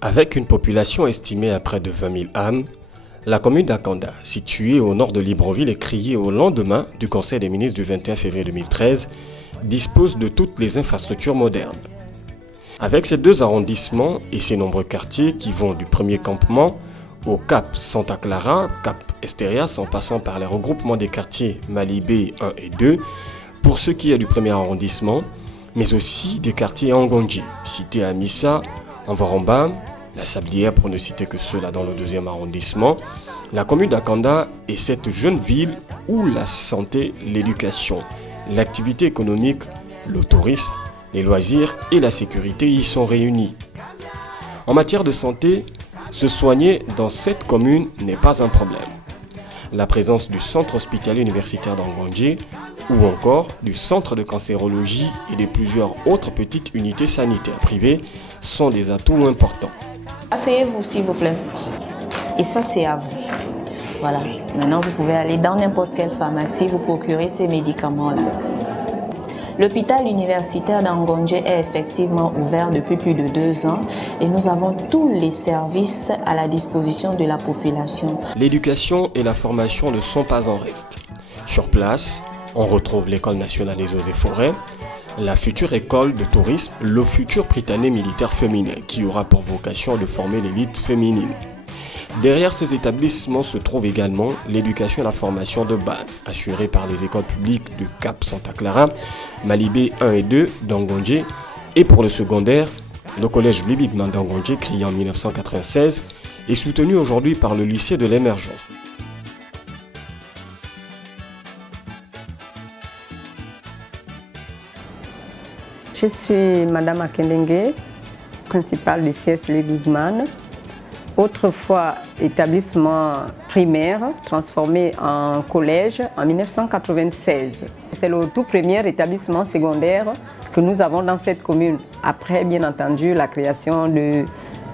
Avec une population estimée à près de 20 000 âmes, la commune d'Akanda, située au nord de Libreville et créée au lendemain du Conseil des ministres du 21 février 2013, dispose de toutes les infrastructures modernes. Avec ses 2 arrondissements et ses nombreux quartiers qui vont du premier campement au Cap Santa Clara, Cap Esterias, en passant par les regroupements des quartiers Malibé 1 et 2, pour ce qui est du premier arrondissement, mais aussi des quartiers Angonji, cités à Missa, Envoromba, la Sablière pour ne citer que ceux-là dans le 2e arrondissement. La commune d'Akanda est cette jeune ville où la santé, l'éducation, l'activité économique, le tourisme, les loisirs et la sécurité y sont réunis. En matière de santé, se soigner dans cette commune n'est pas un problème. La présence du centre hospitalier universitaire d'Angonji ou encore du centre de cancérologie et de plusieurs autres petites unités sanitaires privées sont des atouts importants. Asseyez-vous s'il vous plaît. Et ça c'est à vous. Voilà. Maintenant vous pouvez aller dans n'importe quelle pharmacie, vous procurer ces médicaments-là. L'hôpital universitaire d'Angonji est effectivement ouvert depuis plus de 2 ans et nous avons tous les services à la disposition de la population. L'éducation et la formation ne sont pas en reste. Sur place, on retrouve l'École nationale des eaux et forêts, la future école de tourisme, le futur Prytanée militaire féminin qui aura pour vocation de former l'élite féminine. Derrière ces établissements se trouve également l'éducation et la formation de base, assurée par les écoles publiques de Cap Santa Clara, Malibé 1 et 2 d'Angonji, et pour le secondaire, le collège Blibigman d'Angonji, créé en 1996, est soutenu aujourd'hui par le lycée de l'émergence. Je suis Madame Akendengue, principale du CS Blibigman. Autrefois établissement primaire, transformé en collège en 1996. C'est le tout premier établissement secondaire que nous avons dans cette commune. Après, bien entendu, la création du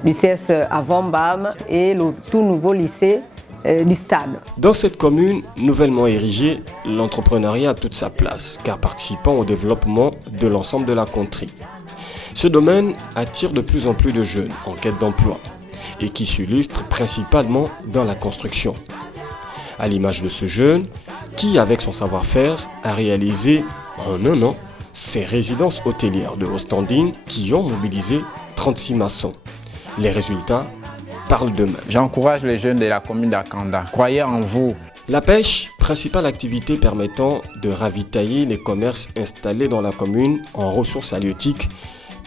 CS à Vombam et le tout nouveau lycée du Stade. Dans cette commune nouvellement érigée, l'entrepreneuriat a toute sa place, car participant au développement de l'ensemble de la contrée. Ce domaine attire de plus en plus de jeunes en quête d'emploi et qui s'illustre principalement dans la construction. À l'image de ce jeune qui, avec son savoir-faire, a réalisé en 1 an ses résidences hôtelières de haut standing qui ont mobilisé 36 maçons. Les résultats parlent d'eux-mêmes. J'encourage les jeunes de la commune d'Akanda. Croyez en vous. La pêche, principale activité permettant de ravitailler les commerces installés dans la commune en ressources halieutiques,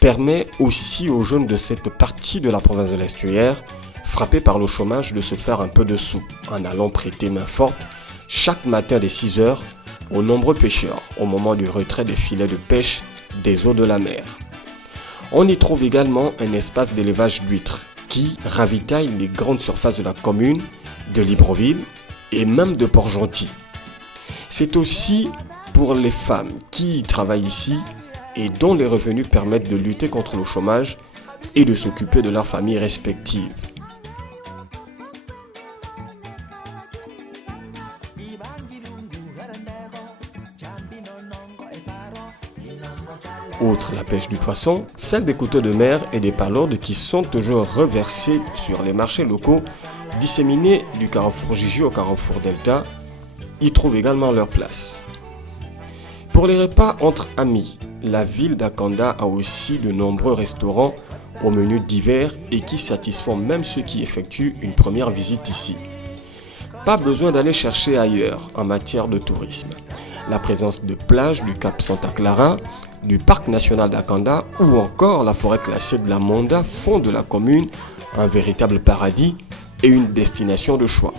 permet aussi aux jeunes de cette partie de la province de l'Estuaire, frappés par le chômage, de se faire un peu de sous en allant prêter main forte chaque matin dès 6 heures aux nombreux pêcheurs au moment du retrait des filets de pêche des eaux de la mer. On y trouve également un espace d'élevage d'huîtres qui ravitaille les grandes surfaces de la commune, de Libreville et même de Port-Gentil. C'est aussi pour les femmes qui y travaillent ici et dont les revenus permettent de lutter contre le chômage et de s'occuper de leurs familles respectives. Outre la pêche du poisson, celle des couteaux de mer et des palourdes qui sont toujours reversés sur les marchés locaux, disséminés du carrefour Gigi au carrefour Delta, y trouvent également leur place. Pour les repas entre amis, la ville d'Akanda a aussi de nombreux restaurants aux menus divers et qui satisfont même ceux qui effectuent une première visite ici. Pas besoin d'aller chercher ailleurs en matière de tourisme. La présence de plages du Cap Santa Clara, du parc national d'Akanda ou encore la forêt classée de la Monda font de la commune un véritable paradis et une destination de choix.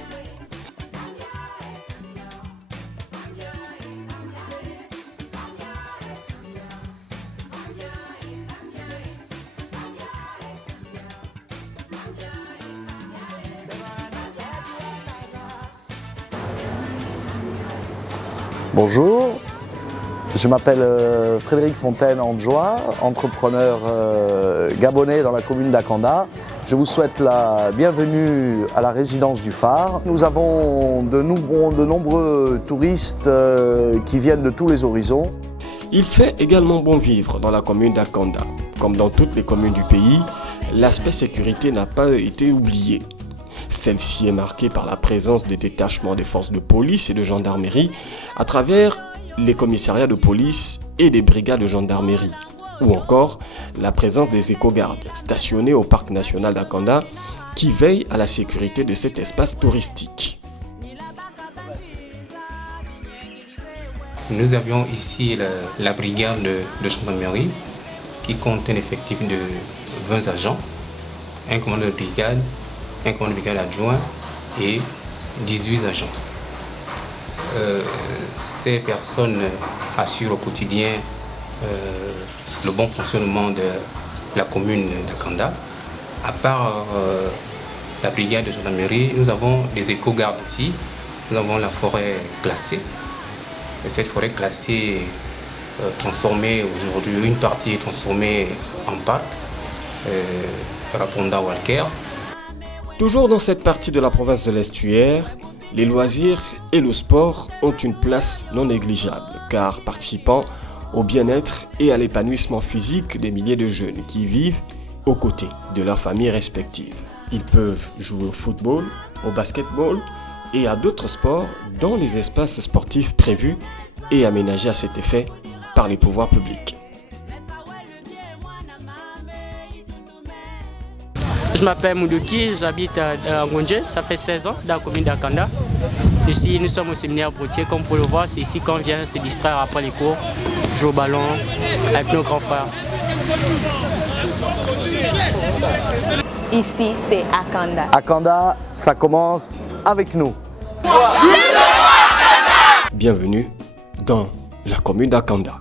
Bonjour, je m'appelle Frédéric Fontaine-Andjoa, entrepreneur gabonais dans la commune d'Akanda. Je vous souhaite la bienvenue à la résidence du phare. Nous avons de nombreux touristes qui viennent de tous les horizons. Il fait également bon vivre dans la commune d'Akanda. Comme dans toutes les communes du pays, l'aspect sécurité n'a pas été oublié. Celle-ci est marquée par la présence des détachements des forces de police et de gendarmerie à travers les commissariats de police et des brigades de gendarmerie, ou encore la présence des éco-gardes stationnés au parc national d'Akanda qui veillent à la sécurité de cet espace touristique. Nous avions ici la brigade de gendarmerie qui compte un effectif de 20 agents, un commandant de brigade, un commandant de brigade adjoint et 18 agents. Ces personnes assurent au quotidien le bon fonctionnement de la commune d'Akanda. À part la brigade de gendarmerie, nous avons des éco-gardes ici. Nous avons la forêt classée. Et cette forêt classée transformée aujourd'hui, une partie est transformée en parc, Raponda Walker. Toujours dans cette partie de la province de l'Estuaire, les loisirs et le sport ont une place non négligeable, car participant au bien-être et à l'épanouissement physique des milliers de jeunes qui vivent aux côtés de leurs familles respectives. Ils peuvent jouer au football, au basketball et à d'autres sports dans les espaces sportifs prévus et aménagés à cet effet par les pouvoirs publics. Je m'appelle Moudouki, j'habite à Ngonje, ça fait 16 ans dans la commune d'Akanda. Ici, nous sommes au séminaire Brotier, comme pour le voir, c'est ici qu'on vient se distraire après les cours, jouer au ballon avec nos grands frères. Ici, c'est Akanda. Akanda, ça commence avec nous. Bienvenue dans la commune d'Akanda.